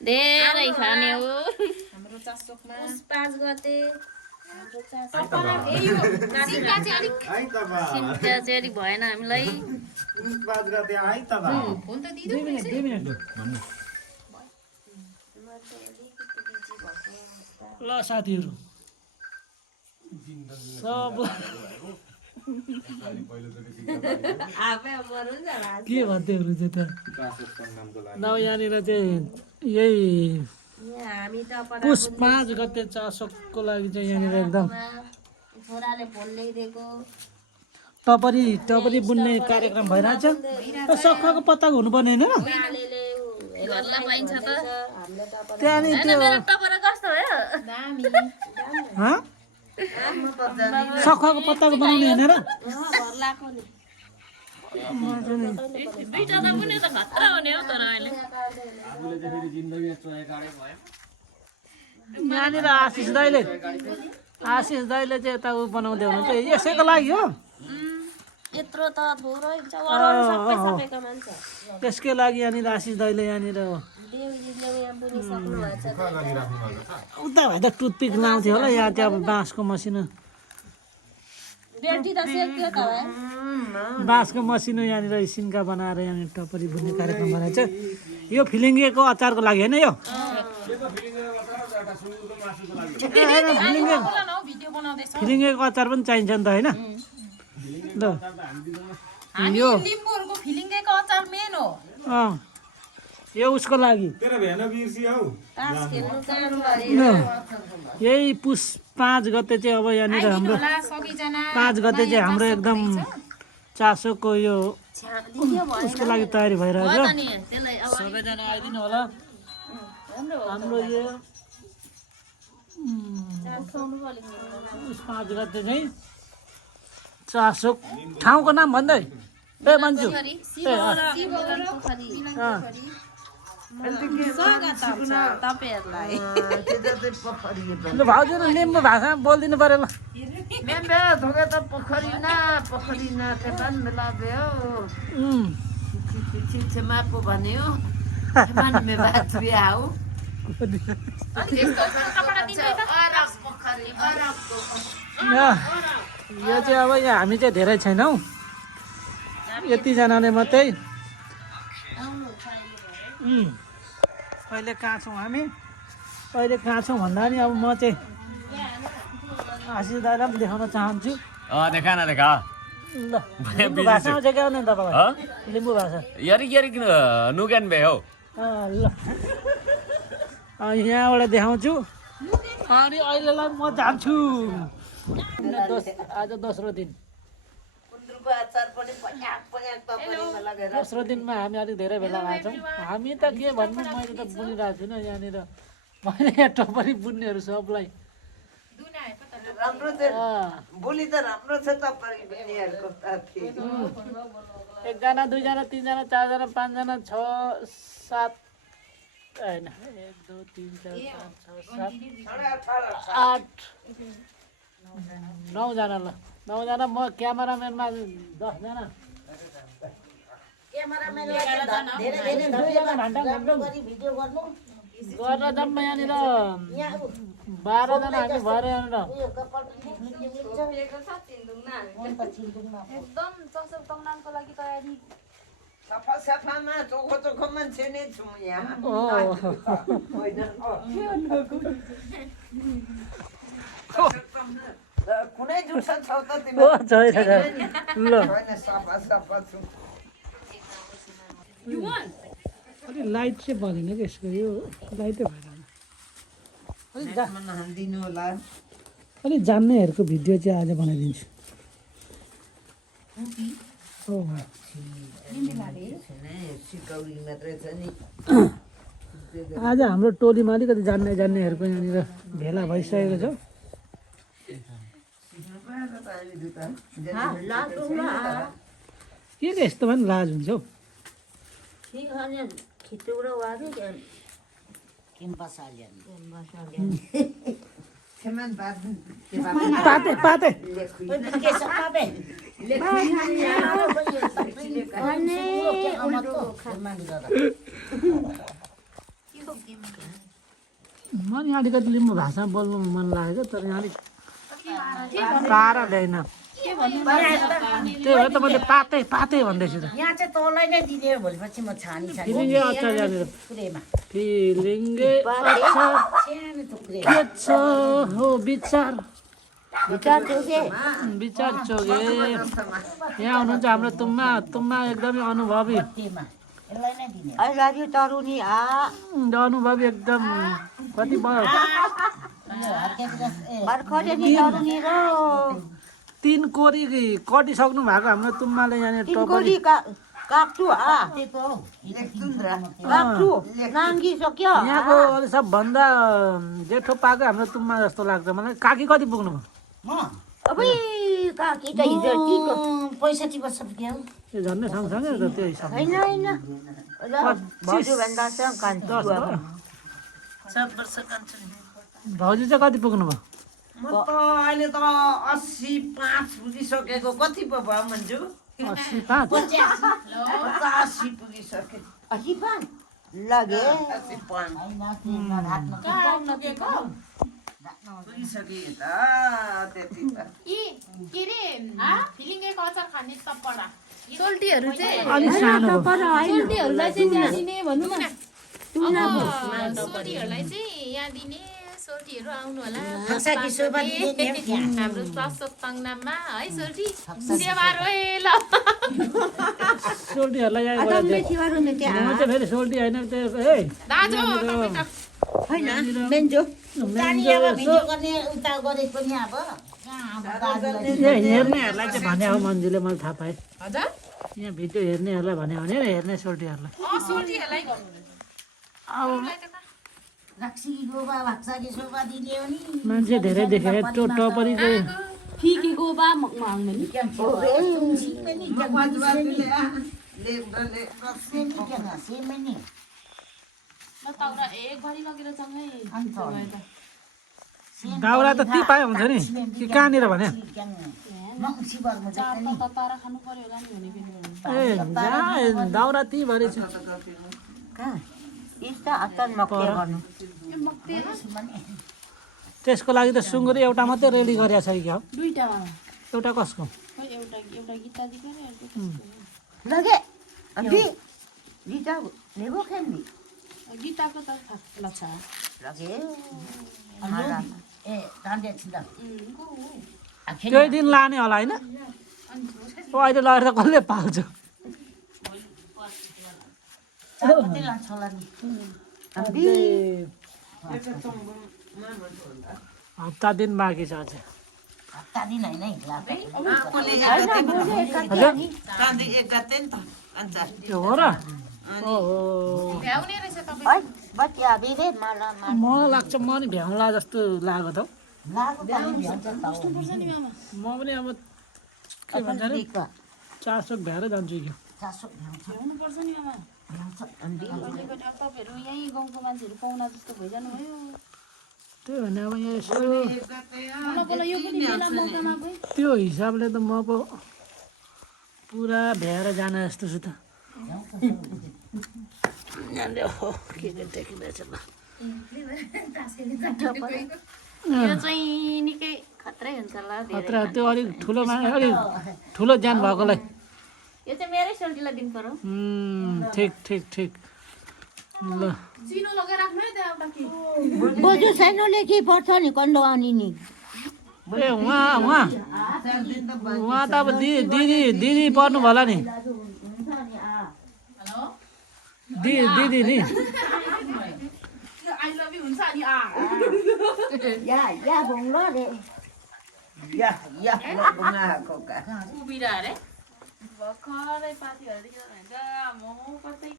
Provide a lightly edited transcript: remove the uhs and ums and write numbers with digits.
धेरै खाने हो हाम्रो चासोकमा 5 गते सिन्का चाहिँ अलिक भएन हामीलाई 5 गते आइ त बा फोन त दिइदो ल साथीहरू सब के भन्थे हुनुहुन्छ त न यहाँनिर चाहिँ यही पुस 5 गते चासोकको लागि चाहिँ यहाँनिर एकदम छोराले फोन ल्याइदिएको टपरी बुन्ने कार्यक्रम भइरहेछ सखुवाको पत्ताको हुनुपर्ने होइन घरलाई पाइन्छ त त्यहाँनिर त्यो टपरा कस्तो भयो हँ सखुवाको पत्ताको बनाउने होइन र घर लाको नि दुईटा त पनि त खतरा हुने हो तर अहिले यहाँनिर आशिष दाइले चाहिँ यता ऊ बनाउँदै हुनुहुन्छ यसैको लागि हो यत्रो त थोरै हुन्छ अरू सबै सबैको मान्छ त्यसकै लागि यहाँनिर आशिष दाइले यहाँनिर देवीजीले यहाँ बुनिसक्नु भएको छ उता भए त टुथपिक लाउँथ्यो होला यहाँ चाहिँ अब बाँसको मसिनो बेटी त सेक्यो त है बाँसको मसिनो यहाँनिर सिन्का बनाएर यहाँनिर टपरी बुन्ने कार्यक्रम बनाएको छ यो फिलिङ्गेको अचारको लागि होइन यो फिलिङ्गेको अचार पनि चाहिन्छ नि त होइन ल यो लिम्बूहरुको फिलिङ्गेको अचार मेन हो यो उसको लागि तेरो भेन बिर्सी हौ तास खेल्नु जानु पर्यो यही पुस 5 गते चाहिँ अब यहाँनिर हाम्रो 5 गते चाहिँ हाम्रो एकदम चासोको यो उसको लागि तयारी भइरहेछ सबैजना आइदिनु होला हाम्रो यो 5 गते चाहिँ चासोक ठाउँको नाम भन्दै ए मान्छु तपाईहरुलाई ल भाउजू लिम्बू भाषामा बोलिदिनु पर्यो ल यो चाहिँ अब यहाँ हामी चाहिँ धेरै छैनौँ यतिजनाले मात्रै अहिले कहाँ छौँ हामी अहिले कहाँ छौँ भन्दा नि अब म चाहिँ आशिष दाइलाई पनि देखाउन चाहन्छु देखा न देखा ल लिम्बू भाषामा चाहिँ के आउने तपाईँलाई लिम्बू भाषा यरी नुगेन भे हौ ल यहाँबाट देखाउँछु अनि अहिलेलाई म जान्छु आज दोस्रो दिन दोस्रो दिनमा हामी अलिक धेरै भेला भएछौँ हामी त के भन्नु मैले त बुनिरहेको छुइनँ यहाँनिर मैले यहाँ टपरी बुन्नेहरू सबलाई एकजना दुईजना तिनजना चारजना पाँचजना 6 7 होइन 1 2 3 4 5 6 7 8 9 जना ल 9 जना म क्यामेराम्यानमा 10 जना गरेर जम्मा यहाँनिर 12 जना हामी भएर यहाँनिर एकदम चसक तङ्नानको लागि तयारी सफामा चोखो मान्छे नै छु यहाँ कुनै जुठा छौ त तिमी ल सफा छु अलि लाइट चाहिँ बलेन कि यसको यो लाइटै भएन दिनु होला अलिक जान्नेहरूको भिडियो चाहिँ आज बनाइदिन्छु सिकौडी मात्रै छ नि आज हाम्रो टोलीमा अलिकति जान्नेहरूको यहाँनिर भेला भइसकेको छ के यस्तो पनि लाज हुन्छ हौ 세만 받은 पाते पाते म नि अलिकति लिम्बू भाषा बोल्नु मन लागेको तर यहाँ अलिक टाढा ल्याइन त्यही भएर त मैले पाते पाते भन्दैछु त यहाँ चाहिँ तँलाई नै दिने भोलिपछि म छानी छानी फिलिङ्गे अचार यहाँनिर टुक्रेमा फिलिङ्गे अचार सानो टुक्रे के छ हो विचार विचार त्यो के विचार चोगे यहाँ हुनुहुन्छ हाम्रो तुम्मा तुम्मा एकदमै अनुभवी तेमा यसलाई नै दिने आई लभ यु तरुनी अनुभवी एकदम कति भयो भर्खरै नि तरुनी र तीन कोरी कटिसक्नु भएको हाम्रो तुम्माले यहाँनिर तिनकोरी काक्टु काक्टु नाङ्गी सक्यो यहाँको अरू सबभन्दा जेठो पाएको हाम्रो तुम्मा जस्तो लाग्छ मलाई काकी कति पुग्नु भयो अबै काकी त हिजो टिको 65 वर्ष पुग्यो त्यो झन्डै सँगसँगै त त्यो हिसाब हैन हैन भाउजू भन्दा चाहिँ कान्छु अब 7 वर्ष कान्छु भाउजू चाहिँ कति पुग्नु भयो म त अहिले त 85 पुगिसकेको कति पो भयो मन्जु 85 85 पुगिसके 85 लगे 85 पुगिसके त त्यति त के रे फिलिङ्गेको अचार खाने तपडा सोल्टीहरू चाहिँ अलिक सानो सोल्टीहरूलाई चाहिँ त्यहाँ दिने भन्नु न सोल्टीहरूलाई चाहिँ यहाँ दिने सोल्टीहरू आउनु होला हाम्रो चासोक तङनाममा है सोल्टी सेवा रोए ल सोल्टीहरूलाई यहाँ म चाहिँ फेरि सोल्टी होइन त्यो ए दाजु हैन मेन्जो तानियामा भिडियो गर्ने उता गरे पनि अब यहाँ हेर्नेहरूलाई चाहिँ भने हो मन्जुले मैले थाहा पाएँ हजुर यहाँ भिडियो हेर्नेहरूलाई भने हेर्ने सोल्टीहरूलाई सोल्टीहरूलाई रक्सी गोबा भाक्साकी सोबा दिने हो नि मान्छे धेरै देखेँ टपरी चाहिँ फिकेको बा माग्ने नि ताउरा एक भरी लगेर सँगै दाउरा त ती पाए हुन्छ नि कि कहाँनिर भने तारा खानु पर्यो होला नि भने ए जहाँ दाउरा ती भरे छु त्यसको लागि त सुँगुरी एउटा मात्रै रेडी गरेको छ कि क्या दुईटा एउटा कसको एउटा गीताजीको र लगे अभी गीता लेबो खेल्ने गीताको त लच्छा लगे हमारा ए डान्डे छिदा त्यही दिन लाने होला होइन अहिले लगेर त कसले पाल्छ कति लान्छ होला नि अभी हप्ता दिन बाँकी छ अझै हप्ता दिन होइन त्यो हो र ओहो भ्याउने रहेछ तपाईँ बच्चा बिरे माला मलाई लाग्छ म नि भ्याउँला जस्तो लाग्यो त हौ। लागो पनि भ्याउँछ त म पनि अब के भन्छ अरे चासोक भ्याएर जान्छु कि चासो भ्याउँछ हुनुपर्छ नि आमा भ्याउँछ अहिले पनि अब तपाईँहरू यहीँ गाउँको मान्छेहरू पाहुना जस्तो भइजानु भयो त्यही भने अब यहाँ यसो मलाई यो पनि बेला मौकामा गएँ त्यो हिसाबले त म पो पुरा भ्याएर जान जस्तो छु त यहाँले हो के देखिँदैछ ल यो चाहिँ निकै खत्रै हुन्छ होला खतरा त्यो अलिक ठुलो अलिक ठुलो ज्यान भएकोलाई यो चाहिँ मेरै सोल्टीलाई दिनु पर्यो ठिक ठिक ठिक ल चिनो लगाइराख्नु है त्यहाँ एउटा के बोजू सानोले के पर्छ नि कन्डो अनि नि ए उहाँ त अब दिदी पर्नु होला नि दिदी नि आई लभ यु हुन्छ अनि या भोङ्लो रे या बुङाको का उभिरा अरे भर्खरै पार्टीहरू म कतै